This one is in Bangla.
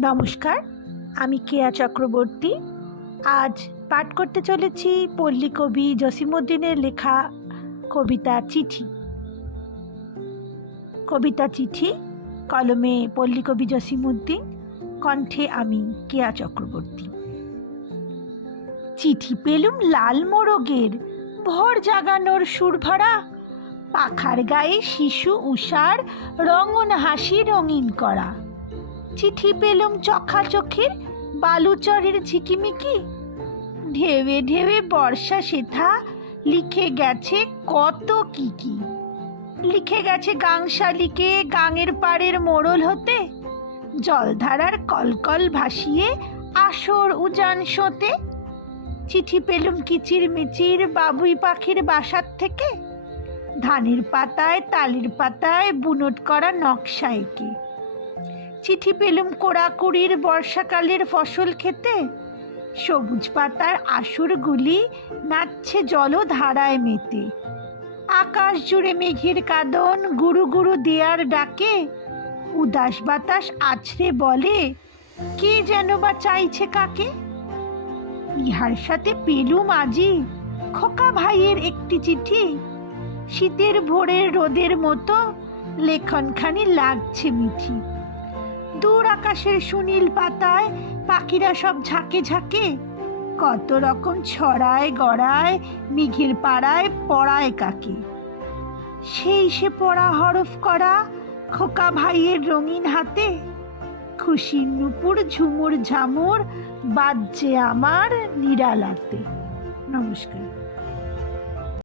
নমস্কার, আমি কেয়া চক্রবর্তী। আজ পাঠ করতে চলেছি পল্লী কবি জসিমুদ্দিনের লেখা কবিতা চিঠি। কবিতা চিঠি, কলমে পল্লী কবি জসিমুদ্দিন কণ্ঠে আমি কেয়া চক্রবর্তী। চিঠি পেলুম লাল মোরগের, ভর জাগানোর সুর ভরা। পাখার গায়ে শিশু উষার রঙন হাসি রঙিন করা। চিঠি পেলুম চোখা চোখের, বালুচরের ঝিকিমিকি। ঢেউে ঢেউে বর্ষা সেথা লিখে গেছে কত কি কি। লিখে গেছে গাংশালিকে গাঙের পাড়ের মোড়ল হতে। জলধারার কলকল ভাসিয়ে আসর উজান শোতে। চিঠি পেলুম কিচির মিচির বাবুই পাখির বাসার থেকে। ধানের পাতায়, তালির পাতায় বুনট করা নকশা এঁকে। চিঠি পেলুম কোড়াকুড়ির বর্ষাকালের ফসল খেতে। সবুজ পাতার আসরগুলি নাচছে জলধারায় মেতে। আকাশ জুড়ে মেঘের কাদন গুরু গুরু দেয়ার ডাকে। উদাস বাতাস আছড়ে বলে, কে যেন বা চাইছে কাকে? ইহার সাথে পেলুম আজি খোকা ভাইয়ের একটি চিঠি। শীতের ভোরের রোদের মতো লেখনখানি লাগছে মিঠি। দূর আকাশের সুনীল পাতায়, পাখিরা সব ঝাঁকে ঝাঁকে। কত রকম ছড়ায় গড়ায়, মেঘের পাড়ায় পড়ায় কাকে। সেই সে পড়া হরফ করা খোকা ভাইয়ের রঙিন হাতে। খুশির নুপুর ঝুমুর ঝামুর বাজছে আমার নিরালাতে। নমস্কার।